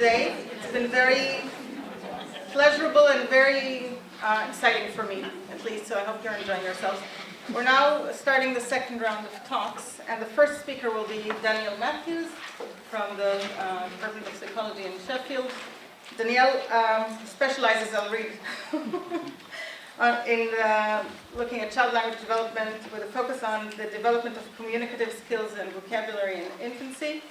today. It's been very pleasurable and very exciting for me, at least, so I hope you're enjoying yourselves. We're now starting the second round of talks, and the first speaker will be Danielle from the Department of Psychology in Sheffield. Danielle specializes, I'll read, in looking at child language development with a focus on the development of communicative skills and vocabulary in infancy,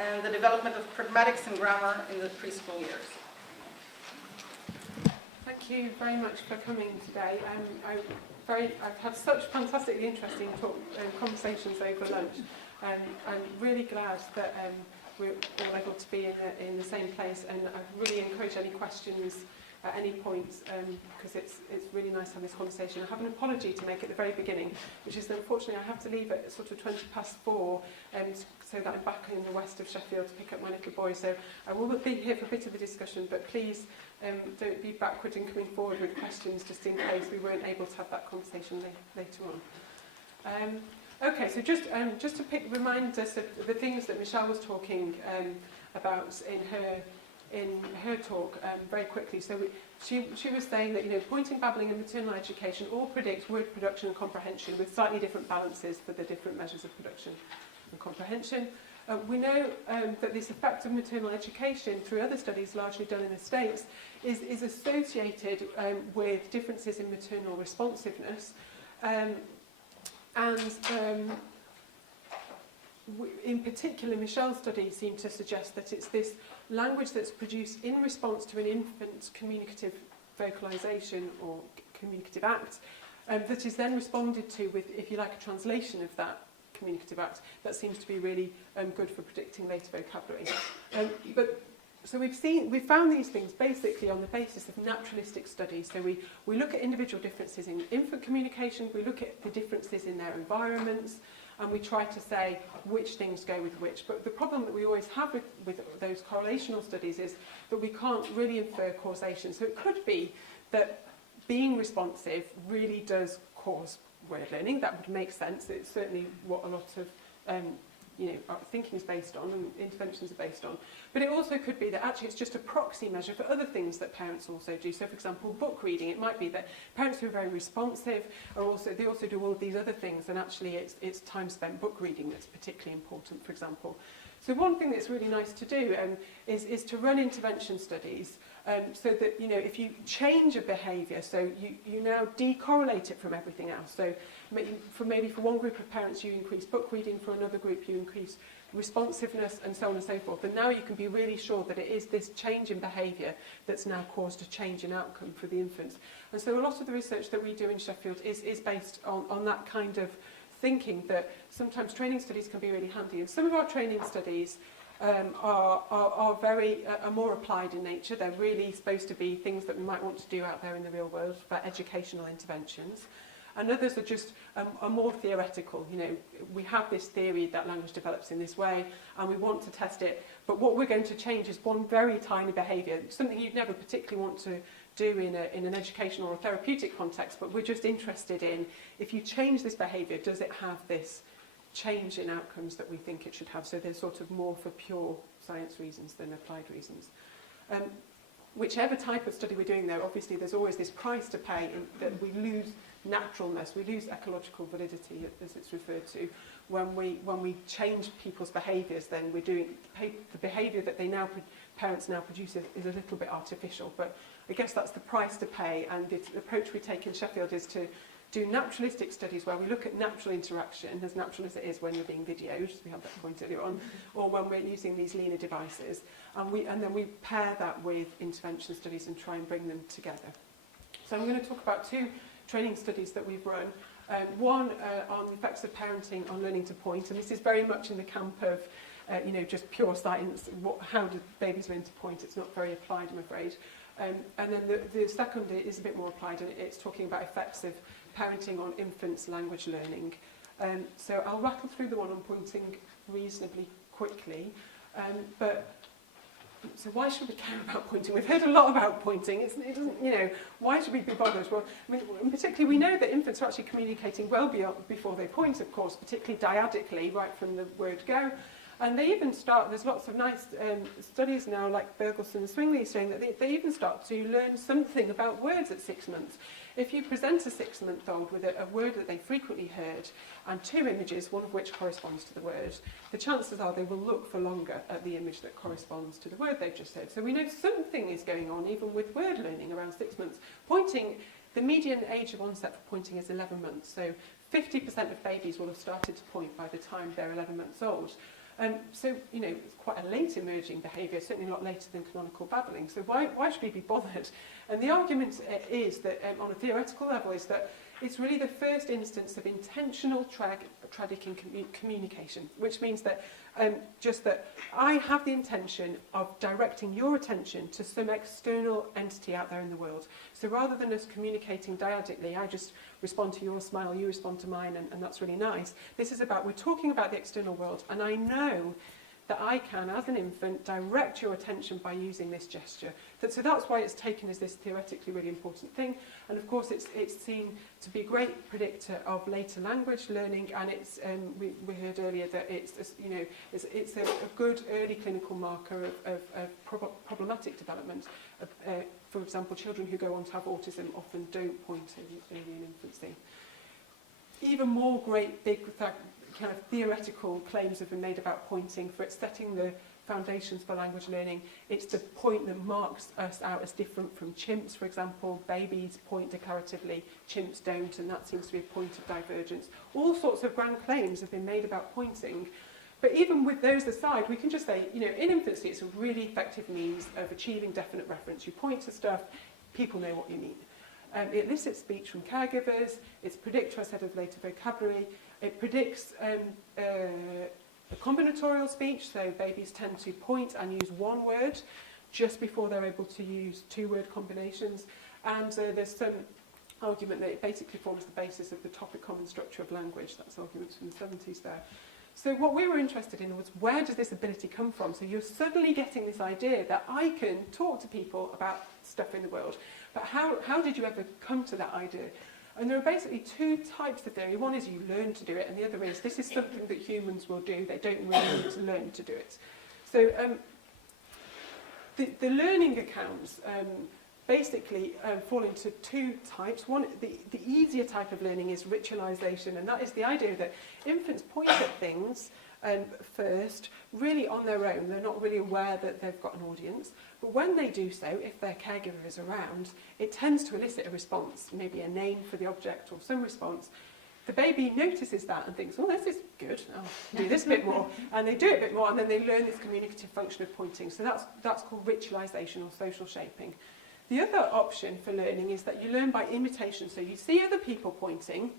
and the development of pragmatics and grammar in the preschool years. Thank you very much for coming today. I've had such fantastically interesting conversations over lunch. I'm really glad that we're all able to be in the same place, and I really encourage any questions at any point, because it's really nice to have this conversation. I have an apology to make at the very beginning, which is that unfortunately I have to leave at sort of 4:20, so that I'm back in the west of Sheffield to pick up my little boy. So I will be here for a bit of the discussion, but please don't be backward in coming forward with questions, just in case we weren't able to have that conversation later on. Okay, so just to remind us of the things that Michelle was talking about in her talk very quickly. So she was saying that, pointing, babbling and maternal education all predict word production and comprehension with slightly different balances for the different measures of production and comprehension. We know that this effect of maternal education, through other studies largely done in the States, is associated with differences in maternal responsiveness. In particular, Michelle's study seemed to suggest that it's this language that's produced in response to an infant's communicative vocalization or communicative act that is then responded to with, if you like, a translation of that communicative act. That seems to be really good for predicting later vocabulary. So we've found these things basically on the basis of naturalistic studies. So we look at individual differences in infant communication, we look at the differences in their environments, and we try to say which things go with which. But the problem that we always have with those correlational studies is that we can't really infer causation. So it could be that being responsive really does cause word learning. That would make sense. It's certainly what a lot of our thinking is based on and interventions are based on. But it also could be that actually it's just a proxy measure for other things that parents also do. So, for example, book reading. It might be that parents who are very responsive they also do all of these other things, and actually it's time spent book reading that's particularly important, for example. So one thing that's really nice to do is to run intervention studies so that, if you change a behaviour, so you now decorrelate it from everything else. So maybe for one group of parents you increase book reading, for another group you increase responsiveness, and so on and so forth. And now you can be really sure that it is this change in behaviour that's now caused a change in outcome for the infants. And so a lot of the research that we do in Sheffield is based on that kind of thinking, that sometimes training studies can be really handy. And some of our training studies are more applied in nature. They're really supposed to be things that we might want to do out there in the real world for educational interventions. And others are just are more theoretical. We have this theory that language develops in this way, and we want to test it. But what we're going to change is one very tiny behaviour, something you'd never particularly want to do in an educational or therapeutic context, but we're just interested in, if you change this behaviour, does it have this change in outcomes that we think it should have? So they're sort of more for pure science reasons than applied reasons. Whichever type of study we're doing, though, obviously there's always this price to pay that we lose naturalness, we lose ecological validity, as it's referred to. When we change people's behaviours, then we're doing the behaviour that parents now produce is a little bit artificial. But I guess that's the price to pay, and the approach we take in Sheffield is to do naturalistic studies where we look at natural interaction, as natural as it is when you're being videoed, we had that point earlier on, or when we're using these leaner devices, and then we pair that with intervention studies and try and bring them together. So I'm going to talk about two training studies that we've run. One on the effects of parenting on learning to point, and this is very much in the camp of just pure science. How do babies learn to point? It's not very applied, I'm afraid. And then the second is a bit more applied, and it's talking about effects of parenting on infants' language learning. So I'll rattle through the one on pointing reasonably quickly. So why should we care about pointing? We've heard a lot about pointing. It doesn't, why should we be bothered? Well, particularly we know that infants are actually communicating well before they point, of course, particularly dyadically, right from the word go. And they even start, there's lots of nice studies now, like Bergelson and Swingley, saying that they even start to learn something about words at 6 months. If you present a 6-month-old with a word that they frequently heard and 2 images, one of which corresponds to the word, the chances are they will look for longer at the image that corresponds to the word they've just said. So we know something is going on even with word learning around 6 months. Pointing, the median age of onset for pointing is 11 months. So 50% of babies will have started to point by the time they're 11 months old. So, you know, it's quite a late emerging behaviour, certainly a lot later than canonical babbling. So why should we be bothered? And the argument is that, on a theoretical level, is that it's really the first instance of intentional tragic communication, which means that just that I have the intention of directing your attention to some external entity out there in the world. So rather than us communicating dyadically, I just respond to your smile, you respond to mine, and that's really nice. This is about, we're talking about the external world, and I know that I can, as an infant, direct your attention by using this gesture. So that's why it's taken as this theoretically really important thing. And of course, it's seen to be a great predictor of later language learning. And it's we heard earlier that it's a good early clinical marker of problematic development. For example, children who go on to have autism often don't point early in infancy. Even more great big kind of theoretical claims have been made about pointing for it setting the foundations for language learning. It's the point that marks us out as different from chimps, for example. Babies point declaratively, chimps don't, and that seems to be a point of divergence. All sorts of grand claims have been made about pointing. But even with those aside, we can just say, you know, in infancy, it's a really effective means of achieving definite reference. You point to stuff, people know what you mean. It elicits speech from caregivers, it's a predictor, I said, of later vocabulary. It predicts combinatorial speech, so babies tend to point and use one word just before they're able to use 2-word combinations. And there's some argument that it basically forms the basis of the topic common structure of language. That's arguments from the 70s there. So what we were interested in was, where does this ability come from? So you're suddenly getting this idea that I can talk to people about stuff in the world. But how did you ever come to that idea? And there are basically 2 types of theory. One is you learn to do it, and the other is this is something that humans will do. They don't really need to learn to do it. So the learning accounts basically fall into 2 types. One, the easier type of learning is ritualization, and that is the idea that infants point at things first, really on their own. They're not really aware that they've got an audience. But when they do so, if their caregiver is around, it tends to elicit a response, maybe a name for the object or some response. The baby notices that and thinks, oh, this is good, I'll do this a bit more. And they do it a bit more, and then they learn this communicative function of pointing. So that's called ritualization or social shaping. The other option for learning is that you learn by imitation. So you see other people pointing,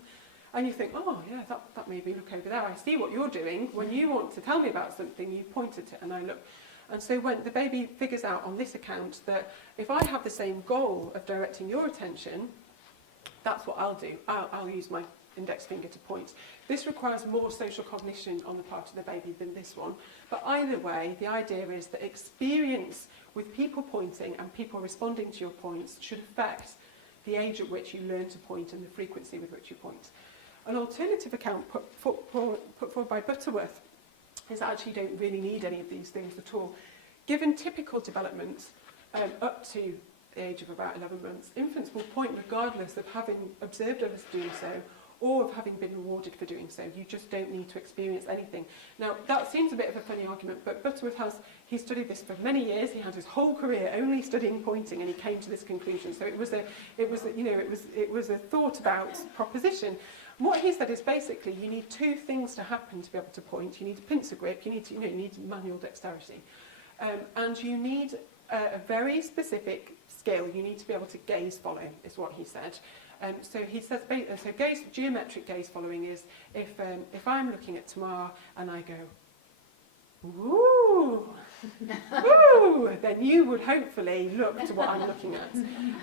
and you think, oh, yeah, that made me look over there. I see what you're doing. When you want to tell me about something, you point at it, and I look. And so when the baby figures out on this account that if I have the same goal of directing your attention, that's what I'll do. I'll use my index finger to point. This requires more social cognition on the part of the baby than this one. But either way, the idea is that experience with people pointing and people responding to your points should affect the age at which you learn to point and the frequency with which you point. An alternative account put forward by Butterworth is actually don't really need any of these things at all. Given typical development up to the age of about 11 months, infants will point regardless of having observed others doing so or of having been rewarded for doing so. You just don't need to experience anything. Now, that seems a bit of a funny argument, but Butterworth he studied this for many years. He had his whole career only studying pointing, and he came to this conclusion. So it was a thought about proposition. And what he said is basically you need 2 things to happen to be able to point. You need a pincer grip, you need manual dexterity. And you need a very specific skill. You need to be able to gaze follow, is what he said. So he says, geometric gaze following is if I'm looking at Tamar and I go, ooh, ooh, then you would hopefully look to what I'm looking at.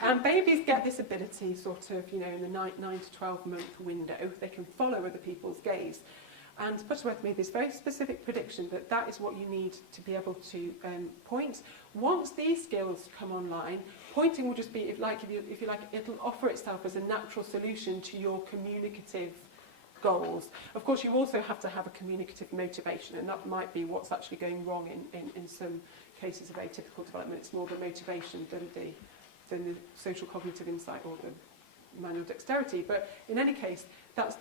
And babies get this ability sort of, in the 9 to 12 month window. They can follow other people's gaze. And Butterworth made this very specific prediction that is what you need to be able to point. Once these skills come online, pointing will just be, if you like, it'll offer itself as a natural solution to your communicative goals. Of course, you also have to have a communicative motivation, and that might be what's actually going wrong in some cases of atypical development. It's more the motivation than the social cognitive insight or the manual dexterity. But in any case, that's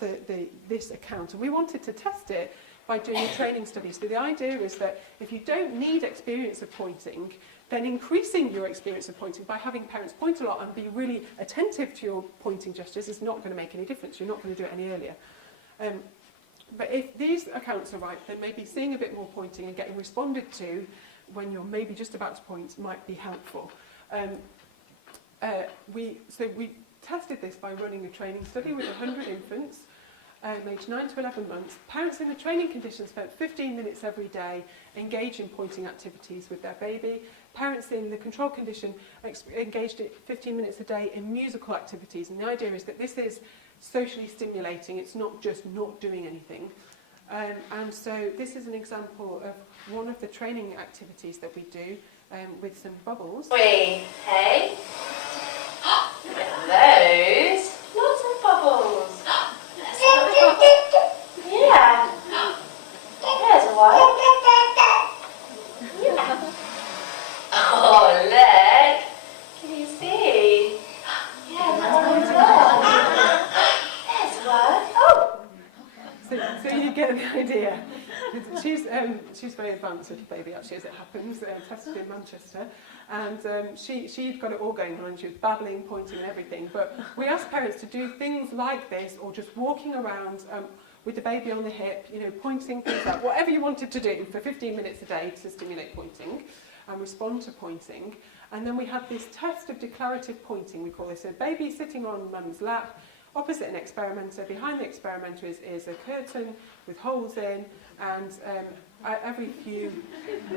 this account. And we wanted to test it by doing a training study. So the idea is that if you don't need experience of pointing, then increasing your experience of pointing by having parents point a lot and be really attentive to your pointing gestures is not going to make any difference. You're not going to do it any earlier. But if these accounts are right, then maybe seeing a bit more pointing and getting responded to when you're maybe just about to point might be helpful. We tested this by running a training study with 100 infants, aged 9 to 11 months. Parents in the training condition spent 15 minutes every day engaged in pointing activities with their baby. Parents in the control condition engaged in 15 minutes a day in musical activities. And the idea is that this is socially stimulating. It's not just not doing anything. And so this is an example of one of the training activities that we do with some bubbles. Wait, hey. Look at those. Lots of bubbles. Yeah. There's one. Yeah. Oh, look. Can you see? Yeah, there's one as well. There's one. Oh. So you get the idea. She's very advanced with the baby, actually, as it happens, tested in Manchester. And she'd got it all going on. She was babbling, pointing and everything. But we asked parents to do things like this, or just walking around with the baby on the hip, pointing things out, whatever you wanted to do for 15 minutes a day to stimulate pointing and respond to pointing. And then we had this test of declarative pointing, we call this. A baby sitting on mum's lap, opposite an experimenter. Behind the experimenter is a curtain with holes in, and every few,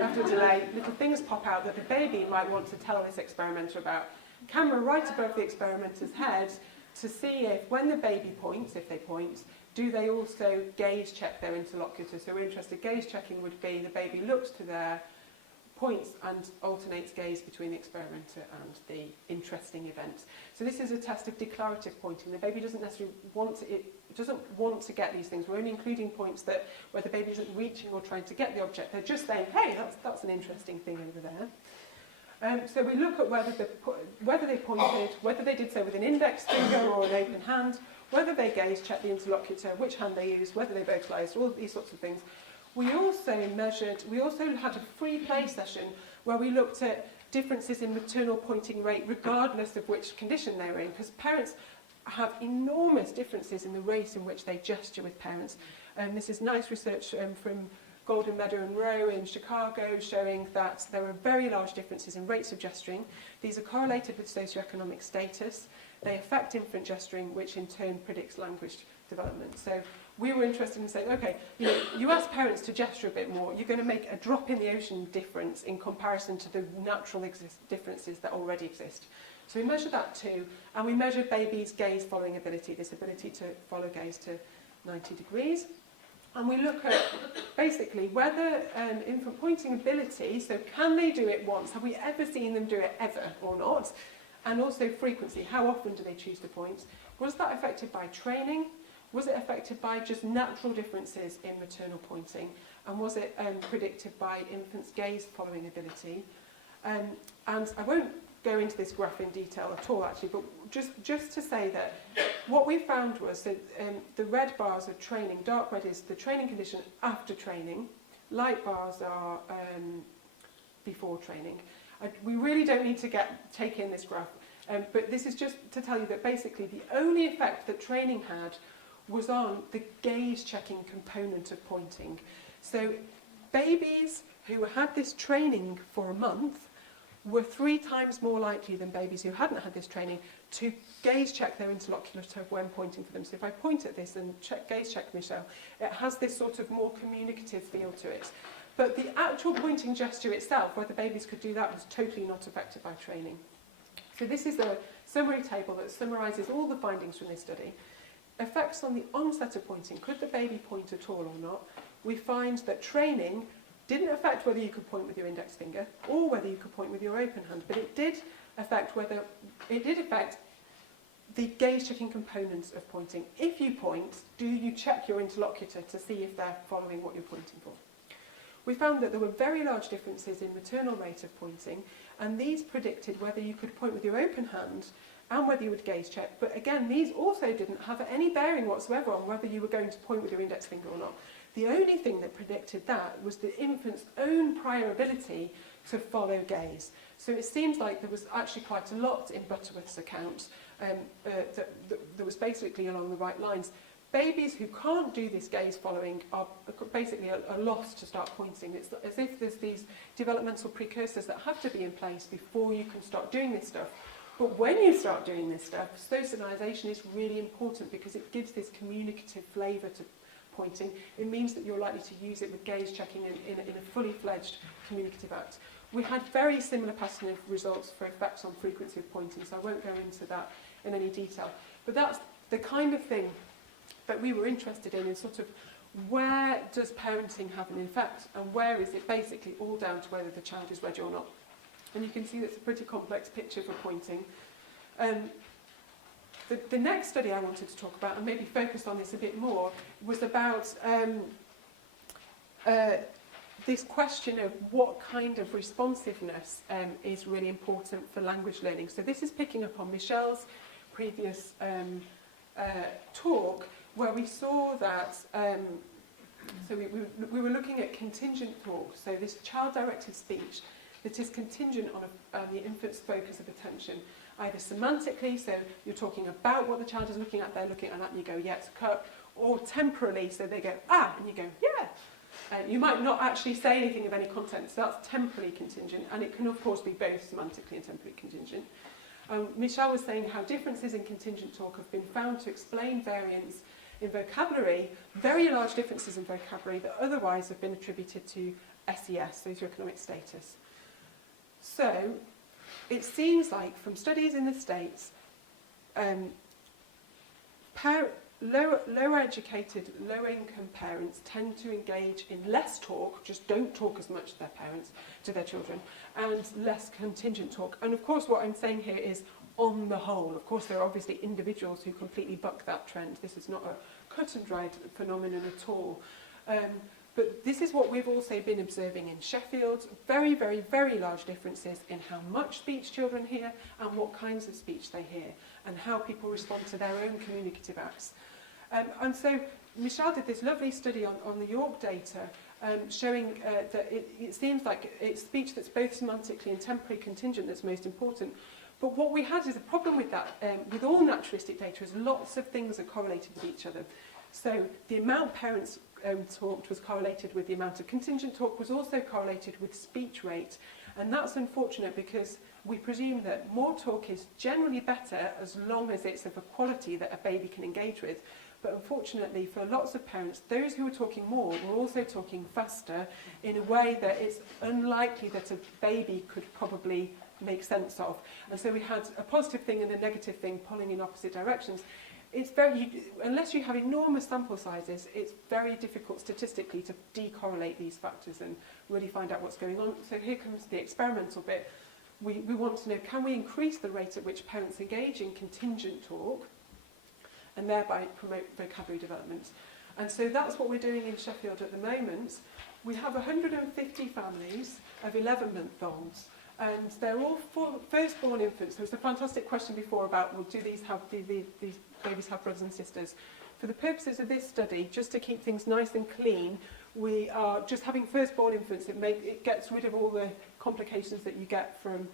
after a delay, little things pop out that the baby might want to tell this experimenter about. Camera right above the experimenter's head to see if, when the baby points, if they point, do they also gaze check their interlocutor. So we're interested, gaze checking would be the baby looks to their points and alternates gaze between the experimenter and the interesting event. So this is a test of declarative pointing. The baby doesn't necessarily want to get these things. We're only including points that where the baby isn't reaching or trying to get the object. They're just saying, hey, that's an interesting thing over there. So we look at whether they pointed, whether they did so with an index finger or an open hand, whether they gaze checked the interlocutor, which hand they used, whether they vocalised, all these sorts of things. We also had a free play session where we looked at differences in maternal pointing rate regardless of which condition they were in, because parents have enormous differences in the rate in which they gesture with parents. And this is nice research from Golden Meadow and Rowe in Chicago showing that there are very large differences in rates of gesturing. These are correlated with socioeconomic status. They affect infant gesturing, which in turn predicts language development. So we were interested in saying, okay, you ask parents to gesture a bit more, you're going to make a drop in the ocean difference in comparison to the natural differences that already exist. So we measured that too, and we measured babies' gaze following ability, this ability to follow gaze to 90 degrees. And we look at basically whether infant pointing ability, so can they do it once? Have we ever seen them do it ever or not? And also frequency, how often do they choose to point? Was that affected by training? Was it affected by just natural differences in maternal pointing? And was it predicted by infants' gaze following ability? And I won't go into this graph in detail at all, actually, but just to say that what we found was that the red bars are training, dark red is the training condition after training, light bars are before training. We really don't need to take in this graph, but this is just to tell you that basically the only effect that training had was on the gaze checking component of pointing. So babies who had this training for a month were 3 times more likely than babies who hadn't had this training to gaze check their interlocutor when pointing for them. So if I point at this and gaze check Michelle, it has this sort of more communicative feel to it. But the actual pointing gesture itself, whether babies could do that, was totally not affected by training. So this is a summary table that summarises all the findings from this study. Effects on the onset of pointing. Could the baby point at all or not? We find that training didn't affect whether you could point with your index finger or whether you could point with your open hand, but it did affect the gaze-checking components of pointing. If you point, do you check your interlocutor to see if they're following what you're pointing for? We found that there were very large differences in maternal rate of pointing, and these predicted whether you could point with your open hand and whether you would gaze check. But again, these also didn't have any bearing whatsoever on whether you were going to point with your index finger or not. The only thing that predicted that was the infant's own prior ability to follow gaze. So it seems like there was actually quite a lot in Butterworth's account that was basically along the right lines. Babies who can't do this gaze following are basically a loss to start pointing. It's as if there's these developmental precursors that have to be in place before you can start doing this stuff. But when you start doing this stuff, socialisation is really important because it gives this communicative flavour to pointing. It means that you're likely to use it with gaze checking in a fully fledged communicative act. We had very similar pattern of results for effects on frequency of pointing, so I won't go into that in any detail. But that's the kind of thing that we were interested in sort of where does parenting have an effect and where is it basically all down to whether the child is ready or not. And you can see that's a pretty complex picture for pointing. The next study I wanted to talk about, and maybe focus on this a bit more, was about this question of what kind of responsiveness is really important for language learning. So this is picking up on Michelle's previous talk, where we saw that, so we were looking at contingent talk, so this child-directed speech that is contingent on the infant's focus of attention, either semantically, so you're talking about what the child is looking at, they're looking at that and you go, yeah, it's a cup, or temporally, so they go, ah, and you go, yeah. You might not actually say anything of any content, so that's temporally contingent, and it can of course be both semantically and temporally contingent. Michelle was saying how differences in contingent talk have been found to explain variance in vocabulary, very large differences in vocabulary that otherwise have been attributed to SES, socioeconomic status. So it seems like from studies in the States, lower educated, lower income parents tend to engage in less talk, just don't talk as much to their parents, to their children, and less contingent talk. And of course what I'm saying here is on the whole. Of course there are obviously individuals who completely buck that trend. This is not a cut and dried phenomenon at all. But this is what we've also been observing in Sheffield. Very, very, very large differences in how much speech children hear and what kinds of speech they hear and how people respond to their own communicative acts. And so Michelle did this lovely study on the York data showing that it seems like it's speech that's both semantically and temporally contingent that's most important. But what we had is a problem with that, with all naturalistic data, is lots of things are correlated with each other. So the amount parents talked was correlated with the amount of contingent talk, was also correlated with speech rate. And that's unfortunate because we presume that more talk is generally better as long as it's of a quality that a baby can engage with. But unfortunately for lots of parents, those who are talking more were also talking faster in a way that it's unlikely that a baby could probably make sense of. And so we had a positive thing and a negative thing pulling in opposite directions. It's unless you have enormous sample sizes, it's very difficult statistically to decorrelate these factors and really find out what's going on. So here comes the experimental bit. We want to know, can we increase the rate at which parents engage in contingent talk and thereby promote vocabulary development? And so that's what we're doing in Sheffield at the moment. We have 150 families of 11-month-olds. And they're all firstborn infants. There was a fantastic question before about, well, do these babies have brothers and sisters? For the purposes of this study, just to keep things nice and clean, we are just having firstborn infants. It gets rid of all the complications that you get from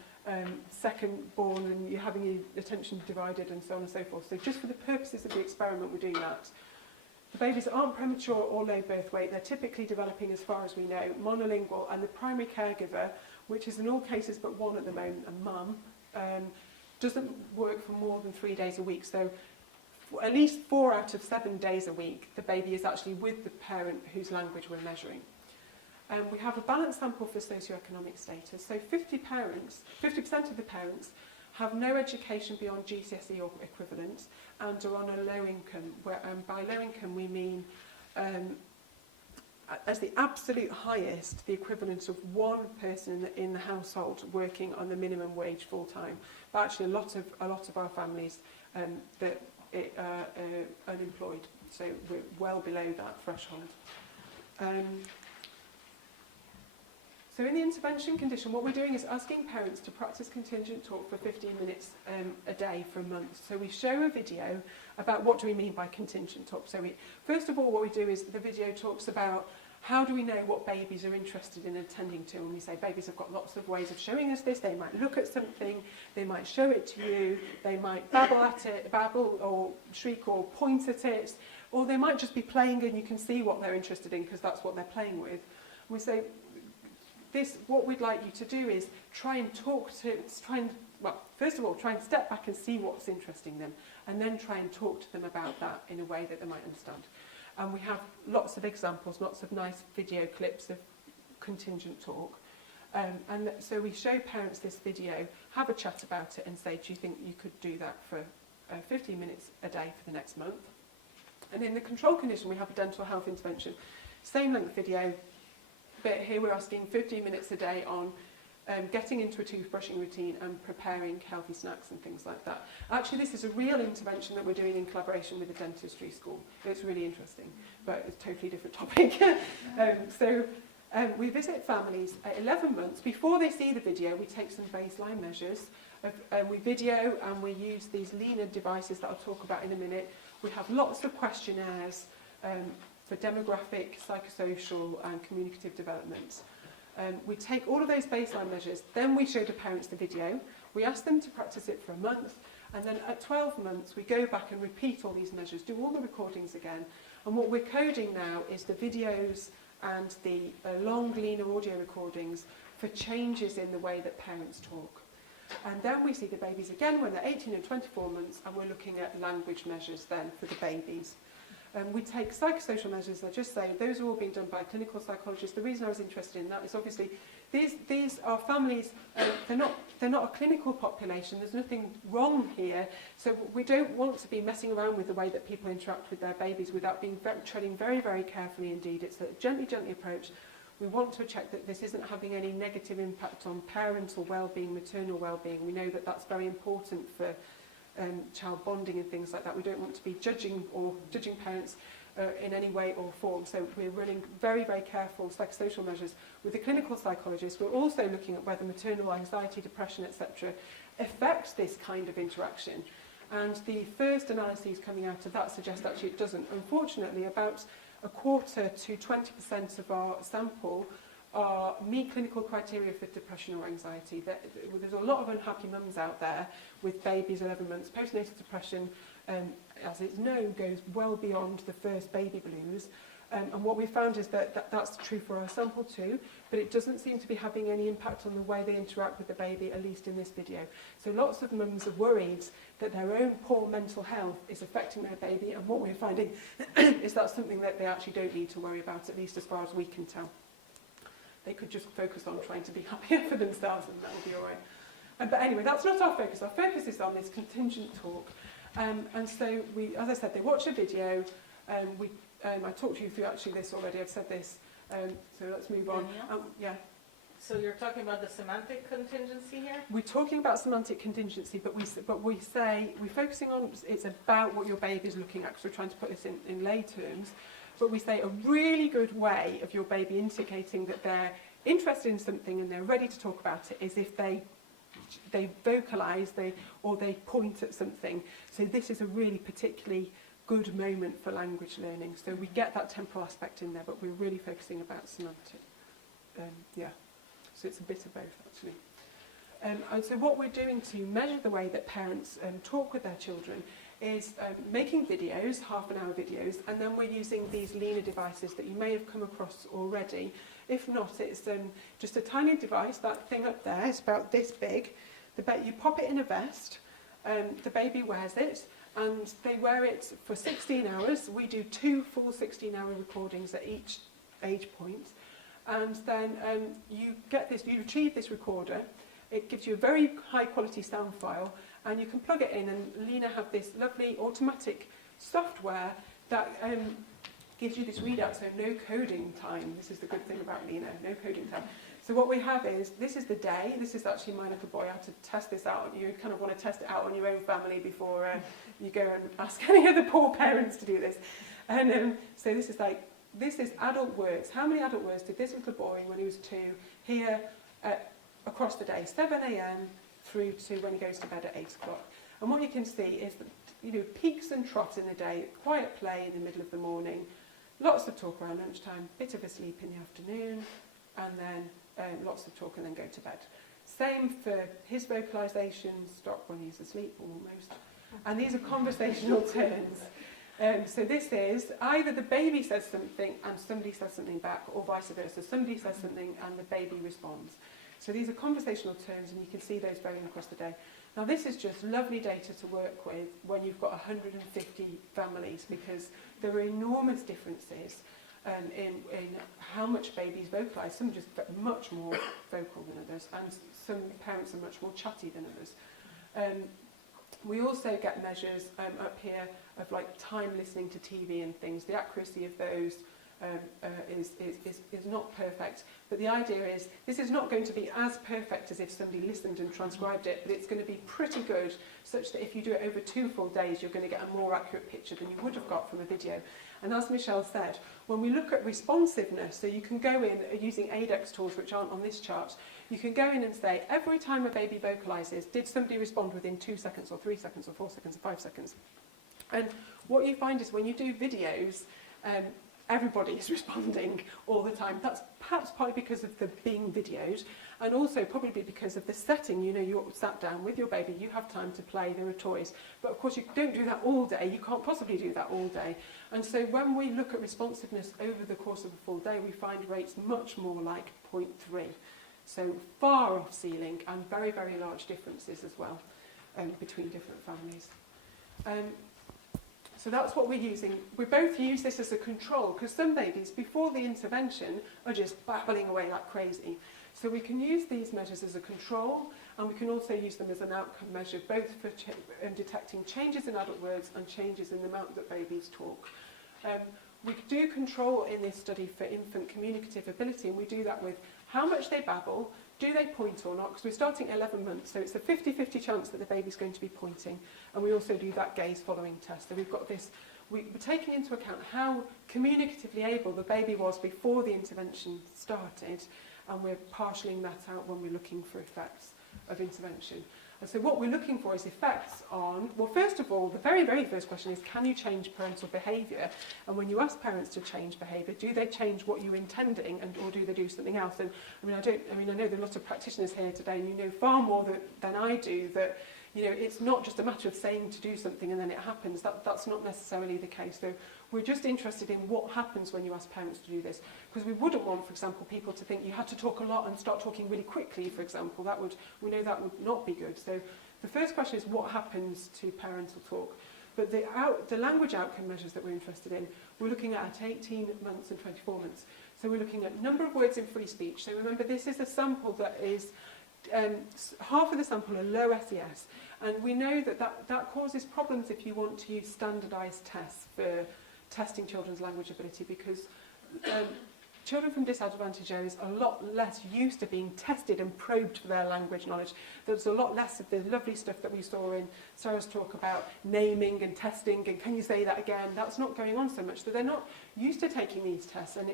secondborn and you're having your attention divided and so on and so forth. So just for the purposes of the experiment, we're doing that. The babies aren't premature or low birth weight. They're typically developing, as far as we know, monolingual, and the primary caregiver, which is in all cases but one at the moment, a mum, doesn't work for more than 3 days a week. So at least 4 out of 7 days a week, the baby is actually with the parent whose language we're measuring. We have a balanced sample for socioeconomic status. So 50% of the parents have no education beyond GCSE or equivalent and are on a low income. Where, by low income we mean as the absolute highest, the equivalent of one person in the household working on the minimum wage full time. But actually, a lot of our families that unemployed. So we're well below that threshold. So in the intervention condition, what we're doing is asking parents to practice contingent talk for 15 minutes a day for a month. So we show a video about what do we mean by contingent talk. So first of all, what we do is the video talks about how do we know what babies are interested in attending to. And we say babies have got lots of ways of showing us this. They might look at something, they might show it to you, they might babble or shriek or point at it, or they might just be playing and you can see what they're interested in because that's what they're playing with. We say, what we'd like you to do is first of all, try and step back and see what's interesting them, and then try and talk to them about that in a way that they might understand. And we have lots of examples, lots of nice video clips of contingent talk. And so we show parents this video, have a chat about it, and say, do you think you could do that for 15 minutes a day for the next month? And in the control condition, we have a dental health intervention. Same length video, but here we're asking 15 minutes a day on getting into a toothbrushing routine and preparing healthy snacks and things like that. Actually, this is a real intervention that we're doing in collaboration with the dentistry school. It's really interesting, but it's a totally different topic. We visit families at 11 months. Before they see the video, we take some baseline measures. We video and we use these leaner devices that I'll talk about in a minute. We have lots of questionnaires for demographic, psychosocial and communicative development. We take all of those baseline measures, then we show the parents the video, we ask them to practice it for a month, and then at 12 months we go back and repeat all these measures, do all the recordings again, and what we're coding now is the videos and the long leaner audio recordings for changes in the way that parents talk. And then we see the babies again when they're 18 and 24 months, and we're looking at language measures then for the babies. We take psychosocial measures. I just say those are all being done by clinical psychologists. The reason I was interested in that is obviously these are families. They're not a clinical population. There's nothing wrong here. So we don't want to be messing around with the way that people interact with their babies without treading very, very carefully indeed. It's a gently approach. We want to check that this isn't having any negative impact on parental well-being, maternal well-being. We know that that's very important for child bonding and things like that. We don't want to be judging parents in any way or form. So we're running very, very careful psychosocial measures. With the clinical psychologists, we're also looking at whether maternal anxiety, depression, etc. affects this kind of interaction. And the first analyses coming out of that suggest actually it doesn't. Unfortunately, about a quarter to 20% of our sample meet clinical criteria for depression or anxiety. There's a lot of unhappy mums out there with babies 11 months. Postnatal depression, as it's known, goes well beyond the first baby blues. And what we found is that that's true for our sample too, but it doesn't seem to be having any impact on the way they interact with the baby, at least in this video. So lots of mums are worried that their own poor mental health is affecting their baby, and what we're finding is that's something that they actually don't need to worry about, at least as far as we can tell. They could just focus on trying to be happier for themselves, and that will be all right. But anyway, that's not our focus. Our focus is on this contingent talk. And so, as I said, they watch a video. I talked to you through actually this already. I've said this. So let's move on. Yeah. So you're talking about the semantic contingency here? We're talking about semantic contingency, but we're focusing on it's about what your baby's looking at, because we're trying to put this in lay terms. But we say a really good way of your baby indicating that they're interested in something and they're ready to talk about it is if they vocalise, or they point at something. So this is a really particularly good moment for language learning. So we get that temporal aspect in there, but we're really focusing about semantic. So it's a bit of both, actually. And so what we're doing to measure the way that parents talk with their children is making videos, half-an-hour videos, and then we're using these leaner devices that you may have come across already. If not, it's just a tiny device. That thing up there is about this big. You pop it in a vest, the baby wears it, and they wear it for 16 hours. We do 2 full 16-hour recordings at each age point. And then you retrieve this recorder. It gives you a very high-quality sound file, and you can plug it in, and Lena have this lovely automatic software that gives you this readout, so no coding time. This is the good thing about Lena, no coding time. So what we have is, this is the day. This is actually my little boy. I had to test this out. You kind of want to test it out on your own family before you go and ask any other poor parents to do this. And so this is adult words. How many adult words did this little boy, when he was 2, hear across the day, 7 a.m. through to when he goes to bed at 8 o'clock? And what you can see is that, peaks and troughs in the day, quiet play in the middle of the morning, lots of talk around lunchtime, bit of a sleep in the afternoon, and then lots of talk and then go to bed. Same for his vocalisations, stop when he's asleep almost. And these are conversational turns. So this is either the baby says something and somebody says something back, or vice versa. Somebody says something and the baby responds. So these are conversational turns, and you can see those varying across the day. Now this is just lovely data to work with when you've got 150 families, because there are enormous differences in how much babies vocalise. Some are just much more vocal than others, and some parents are much more chatty than others. We also get measures up here of like time listening to TV and things. The accuracy of those is not perfect, but the idea is this is not going to be as perfect as if somebody listened and transcribed it, but it's going to be pretty good, such that if you do it over 2 full days, you're going to get a more accurate picture than you would have got from a video. And as Michelle said, when we look at responsiveness, so you can go in using ADEX tools, which aren't on this chart, you can go in and say, every time a baby vocalises, did somebody respond within 2 seconds or 3 seconds or 4 seconds or 5 seconds? And what you find is when you do videos, everybody is responding all the time. That's perhaps partly because of the being videoed, and also probably because of the setting. You're sat down with your baby, you have time to play, there are toys. But of course you don't do that all day, you can't possibly do that all day. And so when we look at responsiveness over the course of a full day, we find rates much more like 0.3. So far off ceiling, and very, very large differences as well between different families. So that's what we're using. We both use this as a control, because some babies, before the intervention, are just babbling away like crazy. So we can use these measures as a control, and we can also use them as an outcome measure, both for detecting changes in adult words and changes in the amount that babies talk. We do control in this study for infant communicative ability, and we do that with how much they babble, do they point or not, because we're starting at 11 months, so it's a 50-50 chance that the baby's going to be pointing, and we also do that gaze following test. So we've got this, we're taking into account how communicatively able the baby was before the intervention started, and we're partialing that out when we're looking for effects of intervention. And so what we're looking for is effects on, well, first of all, the very, very first question is, can you change parental behaviour? And when you ask parents to change behaviour, do they change what you're intending, or do they do something else? And I know there are a lot of practitioners here today, and you know far more than I do that, it's not just a matter of saying to do something and then it happens. That's not necessarily the case. So we're just interested in what happens when you ask parents to do this. Because we wouldn't want, for example, people to think you had to talk a lot and start talking really quickly, for example. We know that would not be good. So the first question is, what happens to parental talk? But the language outcome measures that we're interested in, we're looking at 18 months and 24 months. So we're looking at number of words in free speech. So remember, this is a sample that is half of the sample are low SES, and we know that causes problems if you want to use standardised tests for testing children's language ability, because children from disadvantaged areas are a lot less used to being tested and probed for their language knowledge. There's a lot less of the lovely stuff that we saw in Sarah's talk about naming and testing and can you say that again. That's not going on so much, so they're not used to taking these tests, and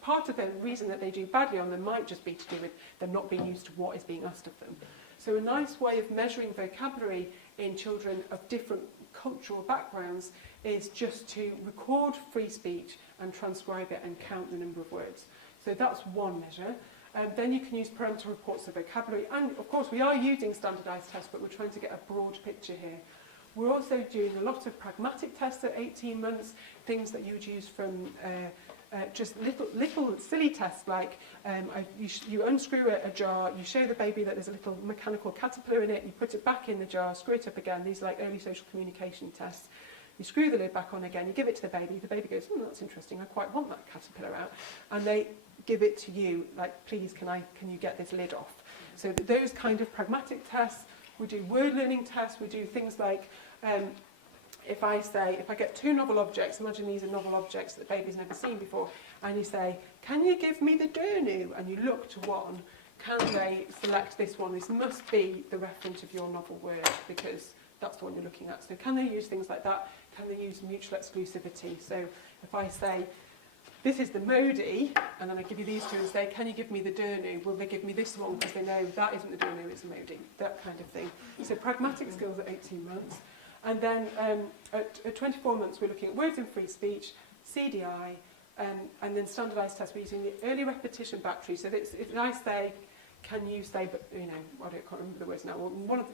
part of the reason that they do badly on them might just be to do with them not being used to what is being asked of them. So a nice way of measuring vocabulary in children of different cultural backgrounds is just to record free speech and transcribe it and count the number of words. So that's one measure. Then you can use parental reports of vocabulary, and of course we are using standardised tests, but we're trying to get a broad picture here. We're also doing a lot of pragmatic tests at 18 months, things that you would use from just little silly tests like you unscrew a jar, you show the baby that there's a little mechanical caterpillar in it, you put it back in the jar, screw it up again. These are like early social communication tests. You screw the lid back on again, you give it to the baby goes, that's interesting, I quite want that caterpillar out. And they give it to you, like, please, can you get this lid off? So those kind of pragmatic tests. We do word learning tests, we do things like, if I get 2 novel objects, imagine these are novel objects that the baby's never seen before, and you say, can you give me the Dernu? And you look to one, can they select this one? This must be the referent of your novel word, because that's the one you're looking at. So can they use things like that? Can they use mutual exclusivity? So if I say, this is the Modi, and then I give you these two and say, can you give me the Dernu? Will they give me this one because they know that isn't the Dernu, it's a Modi, that kind of thing. So pragmatic skills at 18 months. And then at 24 months, we're looking at words in free speech, CDI, and then standardised tests. We're using the early repetition battery. So that if I say, can you say, but you know, I can't remember the words now. One of the,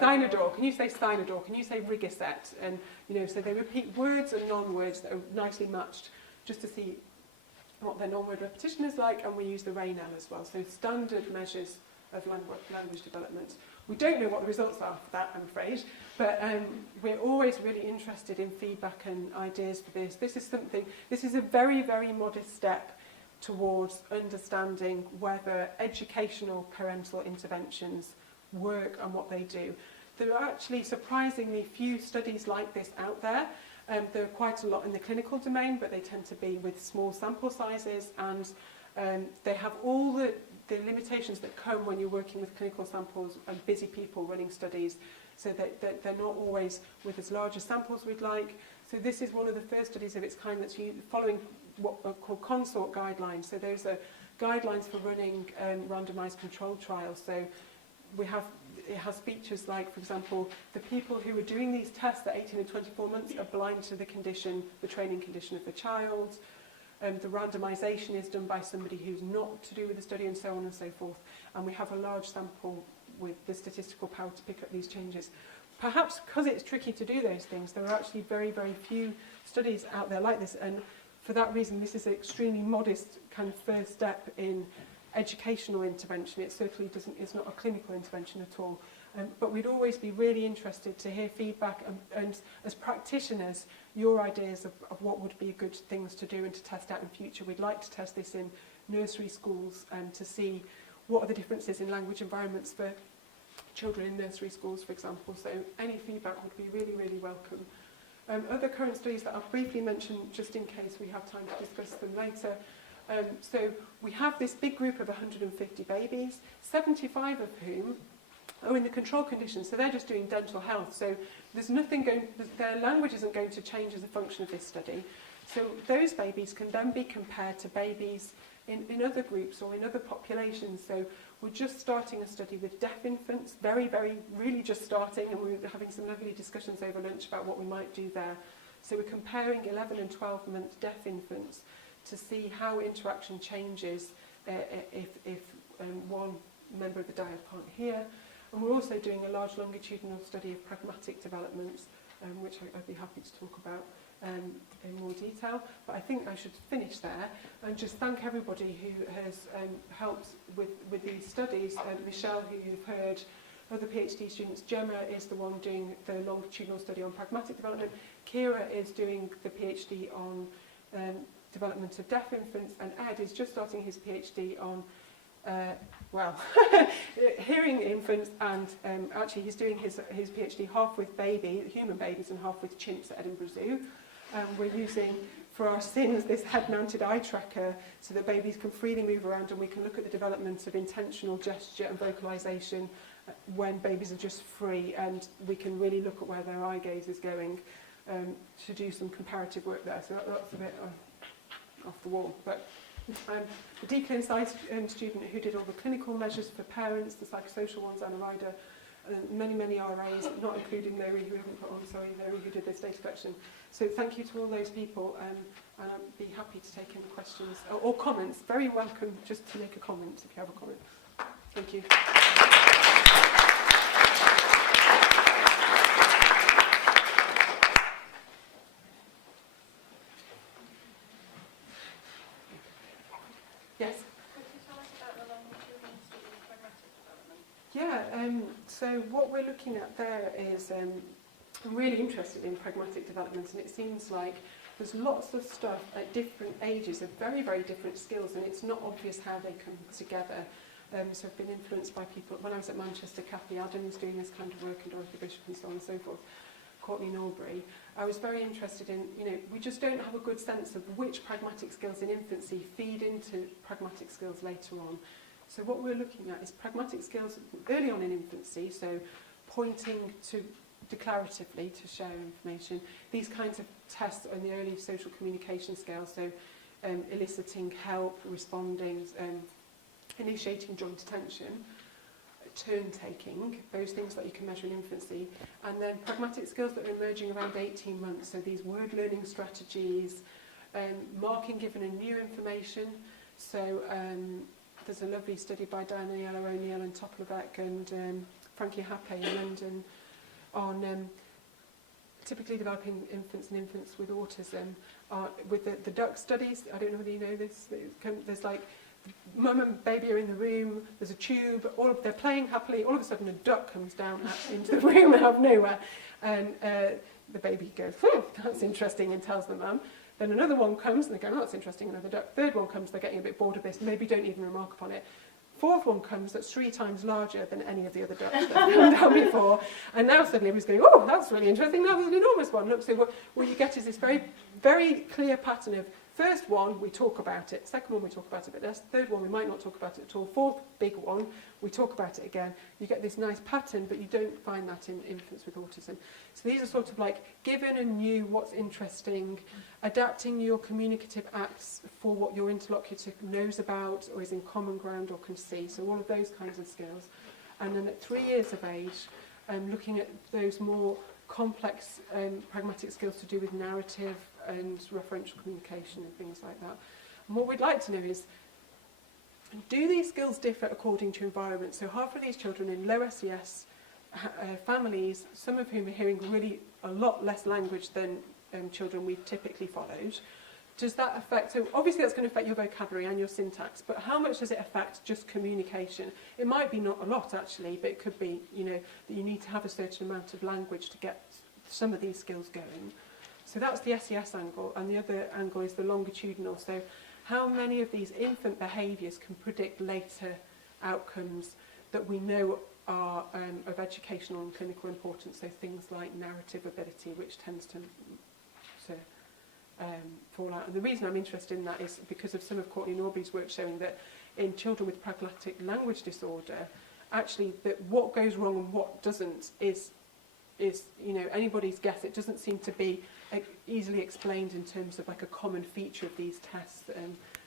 Cynodor. Can you say Cynodor? Can you say Rigoset? And you know, so they repeat words and non-words that are nicely matched, just to see what their non-word repetition is like. And we use the Raynell as well. So standard measures of language development. We don't know what the results are for that, I'm afraid, but we're always really interested in feedback and ideas for this. This is a very, very modest step towards understanding whether educational parental interventions work and what they do. There are actually surprisingly few studies like this out there. There are quite a lot in the clinical domain, but they tend to be with small sample sizes, and they have all the limitations that come when you're working with clinical samples and busy people running studies, so that they're not always with as large as samples we'd like. So this is one of the first studies of its kind that's following what are called consort guidelines. So those are guidelines for running randomized controlled trials. So it has features like, for example, the people who are doing these tests at 18 and 24 months are blind to the condition, the training condition of the child. The randomization is done by somebody who's not to do with the study, and so on and so forth. And we have a large sample with the statistical power to pick up these changes. Perhaps because it's tricky to do those things, there are actually very, very few studies out there like this. And for that reason, this is an extremely modest kind of first step in educational intervention. It certainly it's not a clinical intervention at all. But we'd always be really interested to hear feedback and as practitioners, your ideas of what would be good things to do and to test out in future. We'd like to test this in nursery schools to see what are the differences in language environments for children in nursery schools, for example. So any feedback would be really, really welcome. Other current studies that I'll briefly mention, just in case we have time to discuss them later. So we have this big group of 150 babies, 75 of whom are in the control condition. So they're just doing dental health. So there's nothing their language isn't going to change as a function of this study. So those babies can then be compared to babies in other groups or in other populations. So we're just starting a study with deaf infants, very, very, really just starting, and we're having some lovely discussions over lunch about what we might do there. So we're comparing 11 and 12-month deaf infants to see how interaction changes if one member of the dyad can't hear. And we're also doing a large longitudinal study of pragmatic developments, which I'd be happy to talk about in more detail. But I think I should finish there and just thank everybody who has helped with these studies. Michelle, who you've heard, other PhD students. Gemma is the one doing the longitudinal study on pragmatic development. Kira is doing the PhD on development of deaf infants, and Ed is just starting his PhD on hearing infants, and actually he's doing his PhD half with human babies and half with chimps at Edinburgh Zoo. We're using, for our SINs, this head-mounted eye tracker so that babies can freely move around, and we can look at the development of intentional gesture and vocalisation when babies are just free, and we can really look at where their eye gaze is going to do some comparative work there. So that's a bit off the wall. But the Declan student who did all the clinical measures for parents, the psychosocial ones, Anna Ryder, many, many RAs, not including Larry, who haven't put on, sorry, Larry, who did this data collection. So thank you to all those people, and I'd be happy to take any questions or comments. Very welcome just to make a comment if you have a comment. Thank you. Yes? Could you tell us about the longitudinal study of pragmatic development? Yeah, so what we're looking at there is, I'm really interested in pragmatic development, and it seems like there's lots of stuff at different ages of very, very different skills, and it's not obvious how they come together. So I've been influenced by people. When I was at Manchester, Kathy Adams doing this kind of work, and Dorothy Bishop and so on and so forth. Courtney Norbury, I was very interested in, we just don't have a good sense of which pragmatic skills in infancy feed into pragmatic skills later on. So what we're looking at is pragmatic skills early on in infancy, so pointing to declaratively to share information, these kinds of tests on the early social communication scale, so eliciting help, responding, initiating joint attention, turn taking, those things that you can measure in infancy, and then pragmatic skills that are emerging around 18 months, so these word learning strategies, marking given and new information. So there's a lovely study by Danielle O'Neill and Toplovic and Frankie Happe in London on typically developing infants and infants with autism, with the duck studies. I don't know whether you know this. There's like mum and baby are in the room, there's a tube, they're playing happily, all of a sudden a duck comes down into the room out of nowhere, and the baby goes, that's interesting, and tells the mum. Then another one comes, and they go, oh, that's interesting, another duck. Third one comes, they're getting a bit bored of this, maybe don't even remark upon it. Fourth one comes that's 3 times larger than any of the other ducks that have come down before, and now suddenly everybody's going, oh, that's really interesting, now there's an enormous one. Look, so what you get is this very, very clear pattern of first one, we talk about it. Second one, we talk about it a bit less. Third one, we might not talk about it at all. Fourth big one, we talk about it again. You get this nice pattern, but you don't find that in infants with autism. So these are sort of like given and new what's interesting, adapting your communicative acts for what your interlocutor knows about or is in common ground or can see. So all of those kinds of skills. And then at 3 years of age, looking at those more complex pragmatic skills to do with narrative and referential communication and things like that. And what we'd like to know is, do these skills differ according to environment? So half of these children in low SES families, some of whom are hearing really a lot less language than children we've typically followed, does that affect, so obviously that's going to affect your vocabulary and your syntax, but how much does it affect just communication? It might be not a lot actually, but it could be, that you need to have a certain amount of language to get some of these skills going. So that's the SES angle, and the other angle is the longitudinal. So how many of these infant behaviours can predict later outcomes that we know are of educational and clinical importance, so things like narrative ability, which tends to fall out. And the reason I'm interested in that is because of some of Courtney Norbury's work showing that in children with pragmatic language disorder, actually that what goes wrong and what doesn't is anybody's guess. It doesn't seem to be easily explained in terms of like a common feature of these tests.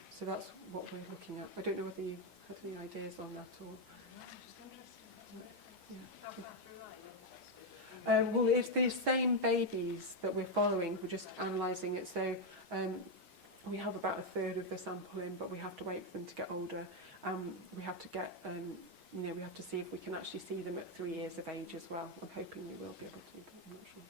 So that's what we're looking at. I don't know whether you have any ideas on that or. Well, it's the same babies that we're following. We're just analysing it. So we have about a third of the sample in, but we have to wait for them to get older. We have to get, we have to see if we can actually see them at 3 years of age as well. I'm hoping we will be able to, but I'm not sure.